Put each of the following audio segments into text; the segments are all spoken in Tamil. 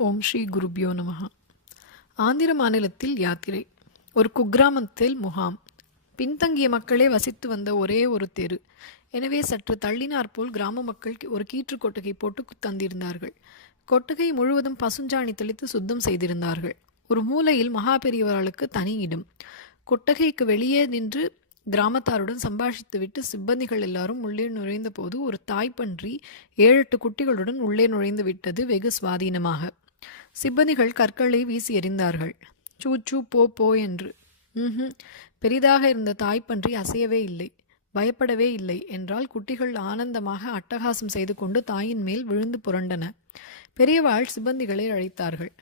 ஓம் ஸ்ரீ குருப்யோ நமஹ. ஆந்திர மாநிலத்தில் யாத்திரை. ஒரு குக்கிராமத்தில் முகாம். பின்தங்கிய மக்களே வசித்து வந்த ஒரே ஒரு தெரு. எனவே சற்று தள்ளினாற்போல் கிராம மக்கள் ஒரு கீற்று கொட்டகை போட்டு தந்திருந்தார்கள். கொட்டகை முழுவதும் பசுஞ்சாணி தெளித்து சுத்தம் செய்திருந்தார்கள். ஒரு மூலையில் மகா பெரியவர்களுக்கு தனி இடம். கொட்டகைக்கு வெளியே நின்று கிராமத்தாருடன் சம்பாஷித்துவிட்டு சிப்பந்திகள் எல்லாரும் உள்ளே நுழைந்த போது ஒரு தாய்ப்பன்றி 7-8 குட்டிகளுடன் உள்ளே நுழைந்து விட்டது வெகு சுவாதீனமாக. சிப்பந்திகள் கற்களை வீசி எறிந்தார்கள். சூ போ போ என்று. பெரிதாக இருந்த தாய்ப்பன்றி அசையவே இல்லை, பயப்படவே இல்லை என்றால் குட்டிகள் ஆனந்தமாக அட்டகாசம் செய்து கொண்டு தாயின் மேல் விழுந்து புரண்டன. பெரியவாள் சிப்பந்திகளை அழைத்தார்கள்.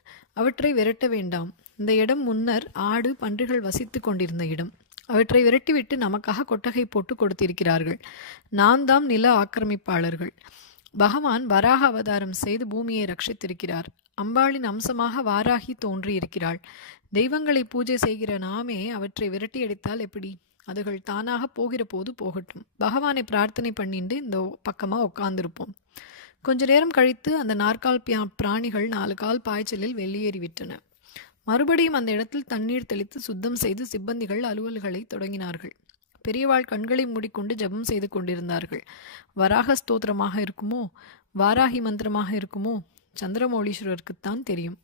அவற்றை விரட்ட வேண்டாம். இந்த இடம் முன்னர் ஆடு பன்றிகள் வசித்து கொண்டிருந்த இடம். அவற்றை விரட்டிவிட்டு நமக்காக கொட்டகை போட்டு கொடுத்திருக்கிறார்கள். நான் தாம் நில ஆக்கிரமிப்பாளர்கள். பகவான் வராக அவதாரம் செய்து பூமியை ரட்சித்திருக்கிறார். அம்பாளின் அம்சமாக வாராகி தோன்றியிருக்கிறாள். தெய்வங்களை பூஜை செய்கிற நாமே அவற்றை விரட்டி அடித்தால் எப்படி? அதுகள் தானாக போகிற போது போகட்டும். பகவானை பிரார்த்தனை பண்ணிட்டு இந்த பக்கமா உட்கார்ந்திருப்போம். கொஞ்ச நேரம் கழித்து அந்த நாற்கால் பிராணிகள் 4 கால் பாய்ச்சலில் வெளியேறிவிட்டன. மறுபடியும் அந்த இடத்தில் தண்ணீர் தெளித்து சுத்தம் செய்து சிப்பந்திகள் அலுவல்களை தொடங்கினார்கள். பெரியவாள் கண்களை மூடிக்கொண்டு ஜபம் செய்து கொண்டிருந்தார்கள். வராக ஸ்தோத்திரமாக இருக்குமோ, வாராகி மந்திரமாக இருக்குமோ, சந்திரமௌலீஸ்வரருக்குத்தான் தெரியும்.